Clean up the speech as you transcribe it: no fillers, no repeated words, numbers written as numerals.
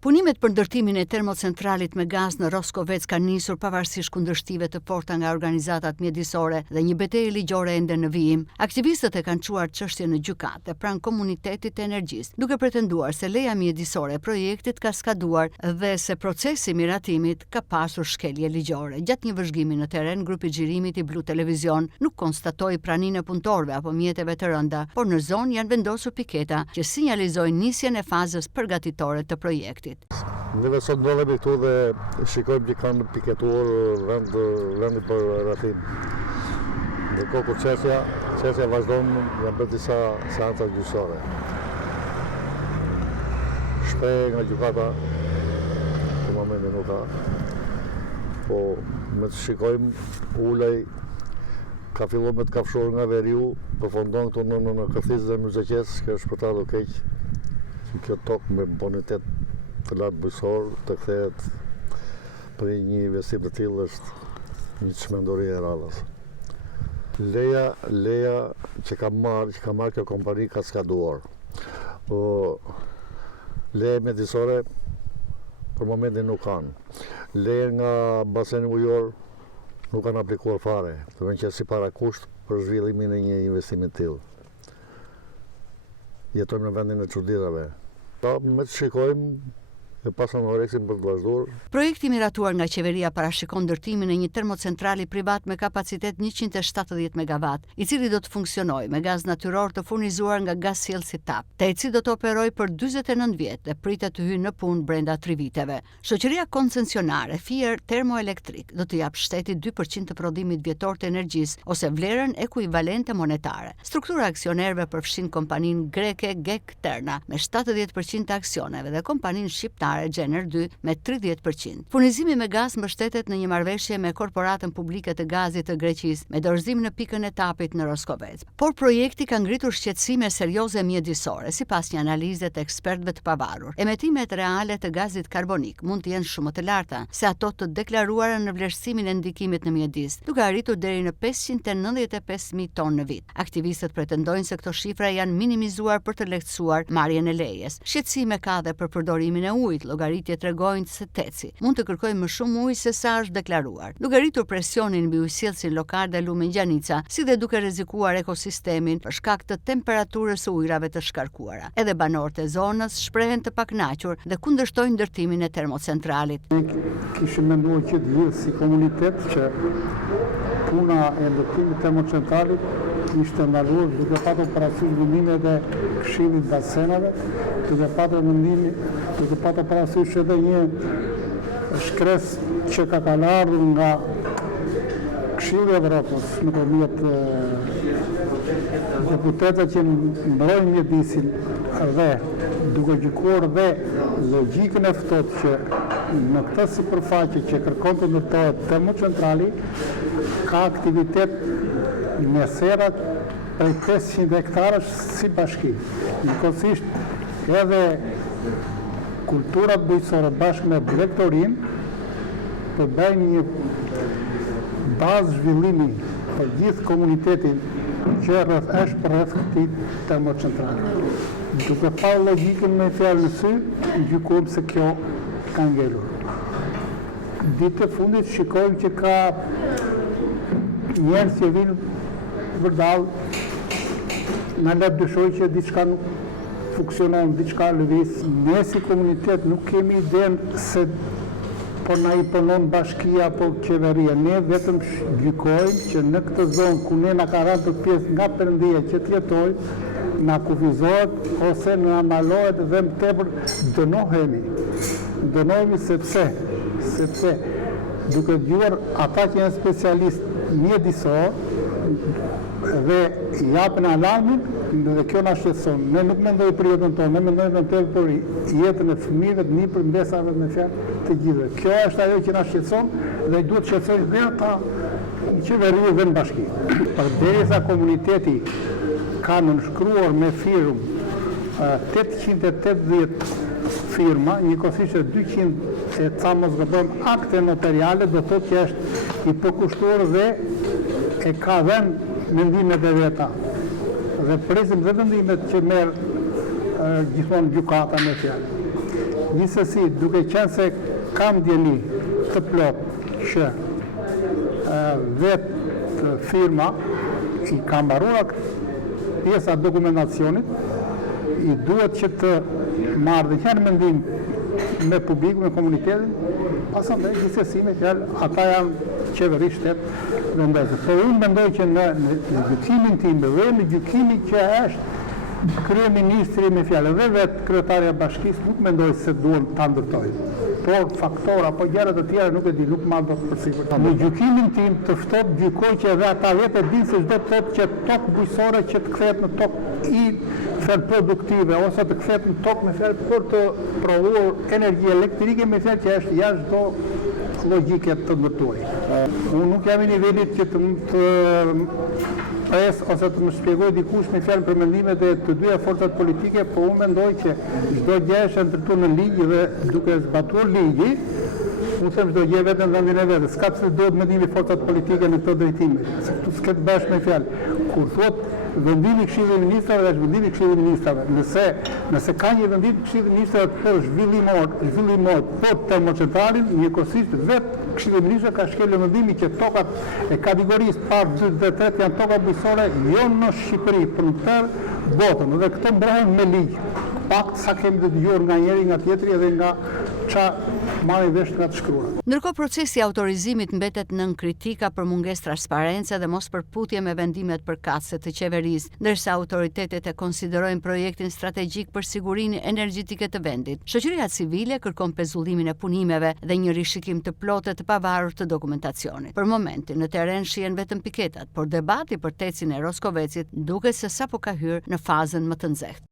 Punimet për ndërtimin e termocentralit me gaz në Roskovec kanë nisur pavarësisht kundërshtive të forta nga organizatat mjedisore dhe një betejë ligjore ende në vijim. Aktivistët e kanë çuar çështjen në gjykatë pranë komunitetit të energjisë, duke pretenduar se leja mjedisore e projektit ka skaduar dhe se procesi i miratimit ka pasur shkelje ligjore. Gjatë një vëzhgimi në terren, grupi xhirimit i Blu Televizion nuk konstatoi praninë e punëtorëve apo mjeteve të rënda, por në zonë janë vendosur piketa që sinjalizojnë nisjen e fazës përgatitore të projektit. Neve sot ndodhemi këtu dhe shikojmë që kanë piketuar vendi për rrethim. Ndërkohë kur çështja vazhdon, janë bërë disa seanca gjyqësore. Shpreh nga gjykata në momentin nuk ka. Po me të shikojmë ulej ka filluar me të kafshur nga veriu, përfundon këtu në kërthizën e Myzeqes, që është për ta do keq. Kjo tokë me bonitet të lartë bujësor të kthehet për një investim të tillë është një çmendori e rrallës. Leja që ka marrë kjo kompani ka skaduar. Leja mjedisore për momentin nuk kanë. Leja nga baseni ujor nuk kanë aplikuar fare, do të thonë që si parakusht për zhvillimin e një investimi të tillë. Jetojmë në vendin e çuditërave. Me të shikojmë e pasën oreksin për të vazhduar. Projekti miratuar nga qeveria parashikon ndërtimin e një termocentrali privat me kapacitet 170 MW, i cili do të funksionojë me gaz natyror të furnizuar nga Gazsjellsi TAP. TECI do të operojë për 49 vjet dhe pritet të hyjë në punë brenda 3 viteve. Shoqëria koncesionare Fier Termoelektrik do të jap shtetit 2% të prodhimit vjetor të energjisë ose vlerën ekuivalente monetare. Struktura aksionerëve përfshin kompaninë greke GEK Terna me 70% të aksioneve dhe kompaninë shqiptare Gener 2 me 30%. Furnizimi me gaz mbështetet në një marrëveshje me Korporatën Publike të Gazit të Greqisë me dorëzim në pikën e Tapit në Roskovec. Por projekti ka ngritur shqetësime serioze mjedisore, sipas një analize të ekspertëve të pavarur. Emetimet reale të gazit karbonik mund të jenë shumë të larta se ato të deklaruara në vlerësimin e ndikimit në mjedis, duke arritur deri në 595.000 tonë në vit. Aktivistët pretendojnë se këto shifra janë minimizuar për të lehtësuar marrjen e lejes. Shqetësime ka dhe për përdorimin e ujit. Llogaritje tregojnë se TECI mund të kërkojë më shumë ujë se sa është deklaruar, duke rritur presionin mbi ujësjellsin lokal dhe lumen Gjanica, si dhe duke rrezikuar ekosistemin për shkak të temperaturës së ujrave të shkarkuara. Edhe banorët e zonës shprehen të pakënaqur dhe kundërshtojnë ndërtimin e termocentralit. Ne kishim menduar që të gjithë si komunitet që puna e ndërtimit të termocentralit ishte ndaluar duke patur parasysh vendimet e Këshillit Basenave, duke patur parasysh edhe një shkresë që ka ardhur nga Këshilli i Evropës nëpërmjet deputetëve që mbrojnë mjedisin dhe duke gjykuar dhe logjikën e ftohtë që në këtë sipërfaqe që kërkon të ndërtohet termocentrali ka aktivitet në serat prej 500 hektarësh si bashki. Njëkohësisht edhe kulturat bujqësore bashkë me direktorin të bëjnë një bazë zhvillimi për gjithë komunitetin që është për rreth këtij termocentrali. Duke parë logjikën me fjalë në sy, gjykojmë se kjo ka ngelur. Ditë e fundit shikojmë që ka njerëz që vinë vërdallë, na le të dyshoj që diçka nuk funksionon, diçka lëviz. Ne si komunitet nuk kemi idenë se po na i punon bashkia apo qeveria. Ne vetëm gjykojmë që në këtë zonë ku ne na ka rënë pjesë nga Perëndia që të jetojmë, na kufizohet ose na malohet dhe më tepër dënohemi. Dënohemi sepse duke dëgjuar ata që janë specialistë mjedisor dhe japën alarmin dhe kjo na shqetëson. Ne nuk mendojmë për jetën tonë, ne mendojmë për jetën e fëmijëve, të nipër, mbesave me fjalë të gjithëve. Kjo është ajo që na shqetëson dhe duhet të shqetësojë dhe ata qeveriu dhe në bashki. Përderisa komuniteti ka nënshkruar me firmë 880 firma, njëkohësisht 200 e ca mos gabon akte notariale, do thotë që është i përkushtuar dhe e ka dhënë mendimet e veta. Dhe presim dhe vendimet që merr gjithmonë gjykata me fjalë. Gjithsesi, duke qenë se kam djeni të plot që vetë firma i ka mbaruar pjesa dokumentacionit, i duhet që të marrë dhe qenë mendim me publiku, me komunitetin, pasandaj gjithsesi me fjalë, ata janë qeveri shtetë vendosur. Por unë mendoj që në gjykimin tim dhe në gjykimin që është kryeministri me fjalë dhe vetë kryetarja e bashkisë nuk mendoj se duhen ta ndërtojnë. Por faktor apo gjëra të tjera nuk e di, nuk marr dot për sigurt. Në gjykimin tim të ftohtë gjykoj që edhe ata vetë dinë se çdo të thotë që tokë bujqësore që të kthehet në tokë i fjalë produktive ose të kthehet në tokë me fjalë për të prodhuar energji elektrike me fjalë që është jashtë çdo logjike të ndërtuar. Unë nuk jam në nivelit që të pres ose të më shpjegoj dikush me fjalë për mendimet e të dyja forcat politike, po unë mendoj që çdo gjë është ndërtuar në ligj dhe duke zbatuar ligji, unë them çdo gjë vetëm në vendin e vet. S'ka pse duhet mendimi forcat politike në këtë drejtim. Se këtu s'ka të bësh me fjalë. Kur thot vendimi i Këshillit të Ministrave është vendimi i Këshillit të Ministrave. Nëse ka një vendim të Këshillit të Ministrave për zhvillimor për termocentralin, njëkohësisht vetë Këshilli i Ministrave ka shkelur vendimin që tokat e kategorisë par 2 dhe 3 janë toka bujqësore jo në Shqipëri, për tërë botën, dhe këto mbrohen me ligj. Pak sa kemi të dëgjuar nga njëri nga tjetri edhe nga ça marrin vesh nga të shkruara. Ndërkohë procesi i autorizimit mbetet nën kritika për mungesë transparence dhe mos përputhje me vendimet përkatëse të qeverisë, ndërsa autoritetet e konsiderojnë projektin strategjik për sigurinë energjetike të vendit. Shoqëria civile kërkon pezullimin e punimeve dhe një rishikim të plotë të pavarur të dokumentacionit. Për momentin në terren shihen vetëm piketat, por debati për tecin e Roskovecit duket se sapo ka hyrë në fazën më të nxehtë.